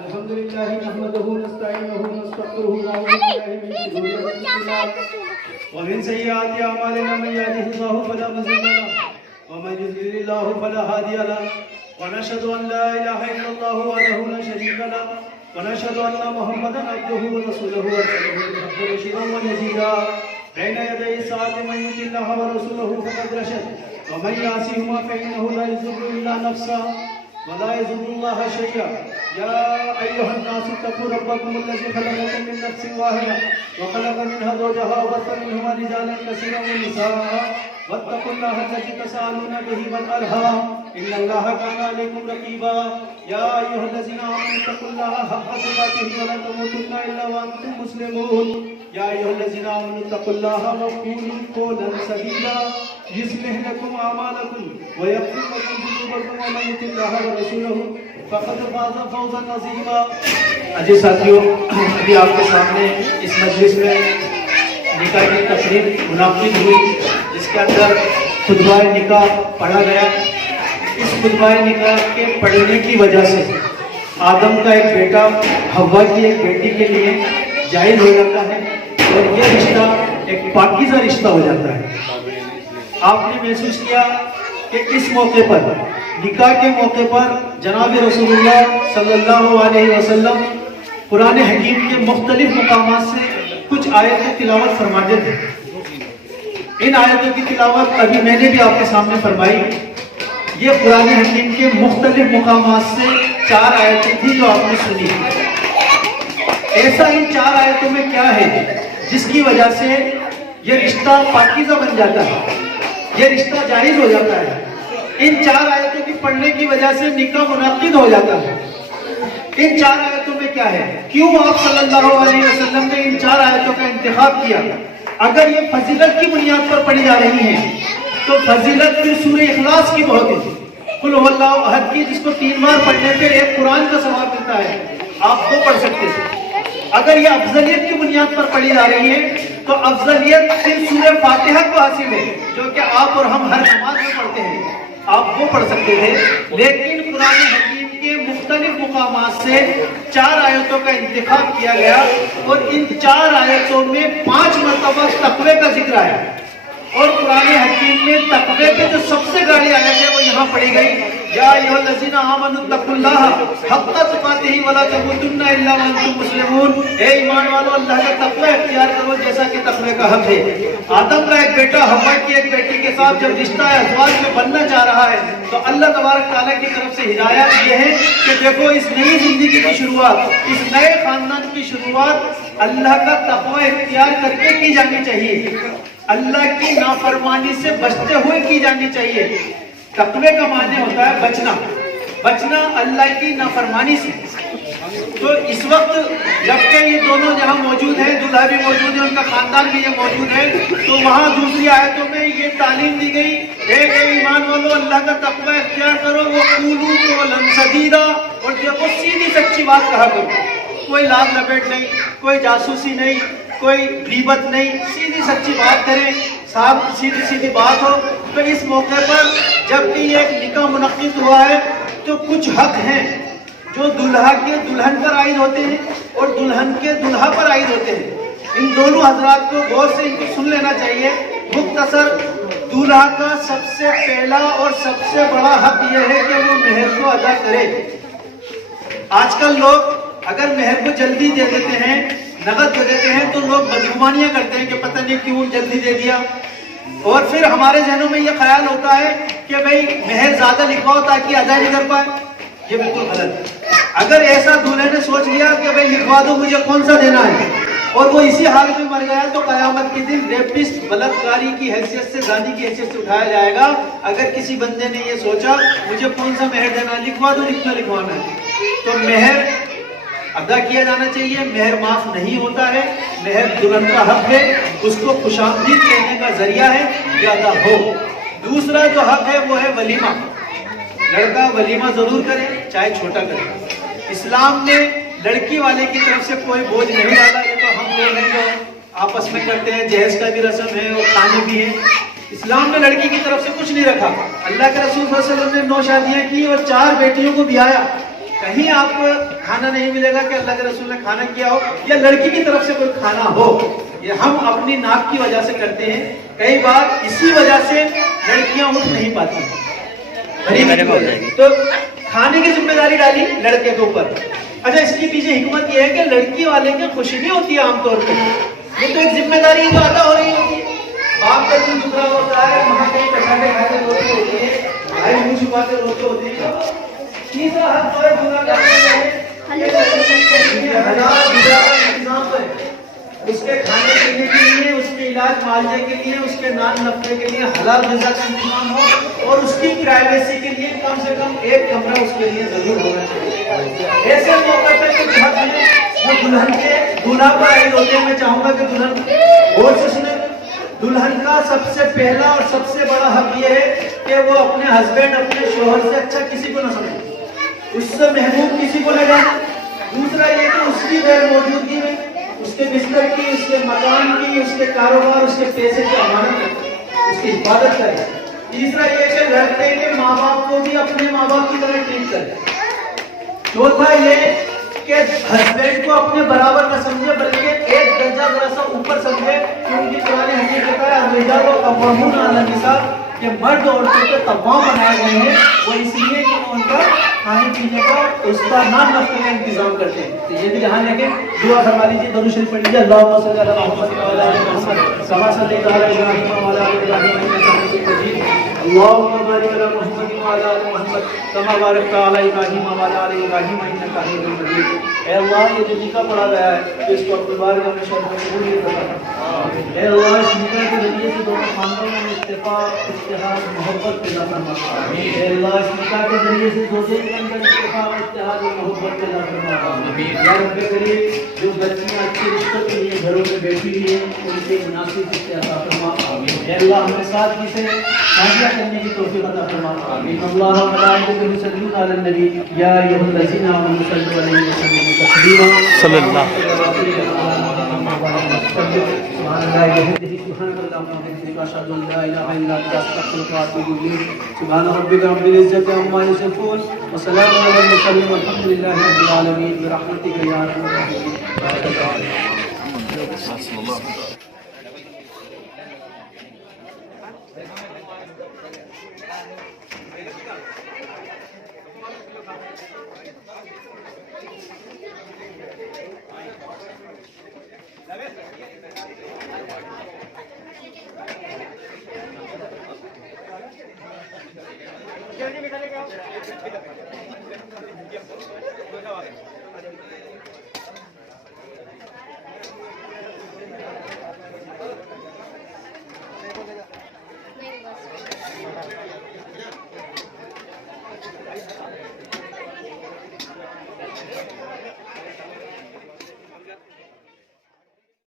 الحمد لله نحمده ونستعينه ونستغفره ونعوذ بالله من شرور انفسنا ومن سيئات اعمالنا من يهده الله فلا مضل له ومن يضلل الله فلا هادي له ونشهد ان لا اله الا الله وحده لا شريك له ونشهد ان محمدا عبده ورسوله ارسله بالحق بشيرا ونذيرا بين يدي الساعه من يطع الله ورسوله فقد رشد ومن يعصهما فانه لا يضر الا نفسه ولا يضر الله شيئا يا أيها الناس اتقوا ربكم الذي خلقكم من نفس واحدة وخلق منها زوجها وبث منهما رجالا كثيرا ونساء واتقوا الله الذي تساءلون به والأرحام إن الله كان عليكم رقيبا يا أيها الذين آمنوا اتقوا الله حق تقاته ولا تموتن إلا وأنتم مسلمون يا أيها الذين آمنوا اتقوا الله وقولوا قولا سديدا يصلح لكم أعمالكم ويغفر لكم ذنوبكم ومن يطع الله ورسوله فقد فاز فوزا عظیما۔ عزیز ساتھیو، ابھی آپ کے سامنے اس مجلس میں نکاح کی تقریب منعقد ہوئی جس کے اندر خطبہ نکاح پڑھا گیا۔ اس خطبہ نکاح کے پڑھنے کی وجہ سے آدم کا ایک بیٹا حوا کی ایک بیٹی کے لیے جائز ہو جاتا ہے اور یہ رشتہ ایک پاکیزہ رشتہ ہو جاتا ہے۔ آپ نے محسوس کیا کہ اس موقع پر، نکاح کے موقع پر، جناب رسول اللہ صلی اللہ علیہ وسلم قرآن حکیم کے مختلف مقامات سے کچھ آیتیں تلاوت فرماتے تھے۔ ان آیتوں کی تلاوت ابھی میں نے بھی آپ کے سامنے فرمائی۔ یہ قرآن حکیم کے مختلف مقامات سے 4 آیتیں تھیں جو آپ نے سنی۔ ایسا ان 4 آیتوں میں کیا ہے جس کی وجہ سے یہ رشتہ پاکیزہ بن جاتا ہے، یہ رشتہ جائز ہو جاتا ہے؟ ان 4 آیتوں کی پڑھنے کی وجہ سے نکاح منعقد ہو جاتا ہے۔ ان 4 آیتوں میں کیا ہے؟ کیوں آپ صلی اللہ علیہ وسلم نے ان 4 آیتوں کا انتخاب کیا؟ اگر یہ فضیلت کی بنیاد پر پڑھی جا رہی ہیں تو فضیلت پھر سورہ اخلاص کی بہت ہے، قل هو اللہ احد کی، جس کو 3 بار پڑھنے پہ ایک قرآن کا ثواب ملتا ہے، آپ 2 پڑھ سکتے تھے۔ اگر یہ افضلیت کی بنیاد پر پڑھی جا رہی ہے تو افضلیت صرف سورہ فاتحہ کو حاصل ہے جو کہ آپ اور ہم ہر نماز میں پڑھتے ہیں، آپ وہ پڑھ سکتے تھے۔ لیکن قرآن حکیم کے مختلف مقامات سے 4 آیتوں کا انتخاب کیا گیا اور ان 4 آیتوں میں 5 مرتبہ تقوی کا ذکر آیا، اور قرآن حکیم میں تقوی پہ جو سب سے گاڑی آیت ہے وہ یہاں پڑھی گئی، یا ایھا الذین آمنوا اتقوا اللہ حق تقاتہ ولا تموتن الا وانتم مسلمون، اے ایمان والو اللہ کا تقوی اختیار کرو جیسا کہ تقوی کا حق ہے۔ آدم کا ایک بیٹا حوا کی ایک بیٹی کے ساتھ جب رشتہ ازواج میں بننا چاہ رہا ہے تو اللہ تبارک تعالیٰ کی طرف سے ہدایت یہ ہے کہ دیکھو اس نئی زندگی کی شروعات، اس نئے خاندان کی شروعات اللہ کا تقوی اختیار کر کے کی جانی چاہیے، اللہ کی نافرمانی سے بچتے ہوئے کی جانی چاہیے۔ تقوی کا معنی ہوتا ہے بچنا، بچنا اللہ کی نافرمانی سے۔ تو اس وقت جبکہ یہ دونوں جہاں موجود ہیں، دلہا بھی موجود ہے، ان کا خاندان بھی یہ موجود ہے، تو وہاں دوسری آیتوں میں یہ تعلیم دی گئی اے ایمان والو اللہ کا تقوی اختیار کرو، وقولوا قولا سدیدا، اور دیکھو سیدھی سچی بات کہا کرو، کوئی لاگ لپیٹ نہیں، کوئی جاسوسی نہیں، کوئی غیبت نہیں، سیدھی سچی بات کریں، صاحب سیدھی سیدھی بات ہو۔ تو اس موقع پر جب کہ یہ ایک نکاح منعقد ہوا ہے تو کچھ حق ہیں جو دلہا کے دلہن پر عائد ہوتے ہیں اور دلہن کے دلہا پر عائد ہوتے ہیں۔ ان دونوں حضرات کو غور سے ان کو سن لینا چاہیے۔ مختصر، دلہا کا سب سے پہلا اور سب سے بڑا حق یہ ہے کہ وہ مہر کو ادا کرے۔ آج کل لوگ اگر مہر کو جلدی دے دیتے ہیں، نقد دے دیتے ہیں، تو لوگ بدگمانیاں کرتے ہیں کہ پتہ نہیں کیوں جلدی دے دیا، اور پھر ہمارے ذہنوں میں یہ خیال ہوتا ہے کہ بھئی مہر زیادہ لکھواؤ تاکہ ادا نہیں کر پائے۔ یہ بالکل غلط ہے۔ اگر ایسا دولہے نے سوچ لیا کہ بھئی لکھوا دو، مجھے کون سا دینا ہے، اور وہ اسی حال میں مر گیا تو قیامت کے دن ریپسٹ، بلاتکاری کی حیثیت سے، زانی کی حیثیت سے اٹھایا جائے گا۔ اگر کسی بندے نے یہ سوچا مجھے کون سا مہر دینا، لکھوا دو جتنا لکھوانا ہے، تو مہر ادا کیا جانا چاہیے۔ مہر معاف نہیں ہوتا ہے، مہر دلہن کا حق ہے، اس کو خوش آمدید کہنے کا ذریعہ ہے کہ ادا ہو۔ دوسرا جو حق ہے وہ ہے ولیمہ، لڑکا ولیمہ ضرور کرے چاہے چھوٹا کرے۔ اسلام نے لڑکی والے کی طرف سے کوئی بوجھ نہیں ڈالا، یہ تو ہم لوگ ہیں جو آپس میں کرتے ہیں، جہیز کا بھی رسم ہے اور کھانے بھی ہے۔ اسلام نے لڑکی کی طرف سے کچھ نہیں رکھا۔ اللہ کے رسول صلی اللہ علیہ وسلم نے 9 شادیاں کی اور 4 بیٹیوں کو بیایا، کہیں آپ کو کھانا نہیں ملے گا کہ اللہ کے رسول نے کھانا کیا ہو یا لڑکی کی طرف سے کوئی کھانا ہو. یہ ہم اپنی ناک کی وجہ سے کرتے ہیں. کئی بار اسی وجہ سے لڑکیاں اٹھ نہیں پاتی ہیں. تو کھانے کی ذمہ داری ڈالی لڑکے کے اوپر. اچھا اس کے پیچھے حکمت یہ ہے کہ لڑکی والے کی خوشی نہیں ہوتی ہے عام طور پہ. یہ تو ایک ذمہ داری جو ادا ہو رہی ہوتی ہے. باپ کا دل دکھ رہا ہوتا ہے, وہاں کہیں پچاٹے کھاتے روتے ہوتے ہیں, بھائی منہ چھپاتے روتے ہوتے ہیں. تیسرا حق جو ہے گناہ کرتے ہیں حلال غذا کا انتظام کرے. اس کے کھانے پینے کے لیے, اس کے علاج معالجے کے لیے, اس کے نان نفقے کے لیے حلال غذا کا انتظام ہو, اور اس کی پرائیویسی کے لیے کم سے کم ایک کمرہ اس کے لیے ضرور ہونا چاہیے. ایسے موقع پہ کچھ حق ہیں جو دلہن کے دولہا پر عائد ہوتے ہیں. میں چاہوں گا کہ دلہن غور سے سنیں. دلہن کا سب سے پہلا اور سب سے بڑا حق یہ ہے کہ وہ اپنے ہسبینڈ, اپنے شوہر سے اچھا کسی کو نہ سمجھے, اس سے محبوب کسی کو نہ جانے. دوسرا یہ کہ اس کی غیر موجودگی میں اس کے بستر کی, اس کے مکان کی, اس کے کاروبار, اس کے پیسے کی امانت کرے, اس کی حفاظت کرے. تیسرا یہ کہ لڑکے کے ماں باپ کو بھی اپنے ماں باپ کی طرح ٹریٹ کرے. چوتھا یہ کہ ہسبینڈ کو اپنے برابر نہ سمجھے بلکہ ایک درجہ ذرا سا اوپر سمجھے. کیونکہ قرآن حکیم کہتا ہے الرجال قوامون علی النساء, کہ مرد عورتوں کو قوام بنائے گئے ہیں وہ اس لیے کہ وہ ان کا کھانے پینے کا, اس کا نان نفقے کا انتظام کرتے ہیں. تو یہ بھی دھیان رکھیں. دعا فرما لیجیے, درود شریف پڑھ لیجیے. اللہم صلی علی محمد وعلی آل محمد کما صلیت علی ابراہیم وعلی آل ابراہیم انک حمید مجید. اللہم بارک علی محمد وعلی آل محمد کما بارکت علی ابراہیم وعلی آل ابراہیم انک حمید مجید. اے اللہ یہ جو نکاح پڑھا گیا ہے اس کو اپنے بارگاہ میں شرف قبولیت عطا فرما. اے اللہ اس نکاح کے ذریعے سے دونوں خاندانوں میں اتفاق, اتحاد, محبت پیدا فرما. اے اللہ اس نکاح کے ذریعے سے زوجین کے اندر اتفاق, اتحاد اور محبت پیدا فرما. یا رب کریم جو بچیاں اچھے رشتوں کے لیے گھروں میں بیٹھی ہوئی ہیں ان سے مناسب رشتے عطا فرما. اے اللہ ہمیں سادگی سے شادیاں کرنے کی توفیق عطا فرما. اللہ و ملائکتہ یصلون علی النبی یا ایھا الذین آمنوا صلوا علیہ وسلموا تسلیما. صلی اللہ علیہ وسلم. سبحان اللہ وبحمدہ, سبحان اللہ وبحمدہ, اشہد ان لا الہ الا انت, استغفرک واتوب الیک. سبحان ربک رب العزۃ عما یصفون وسلام علی المرسلین والحمد للہ رب العالمین برحمتک یا ارحم الراحمین.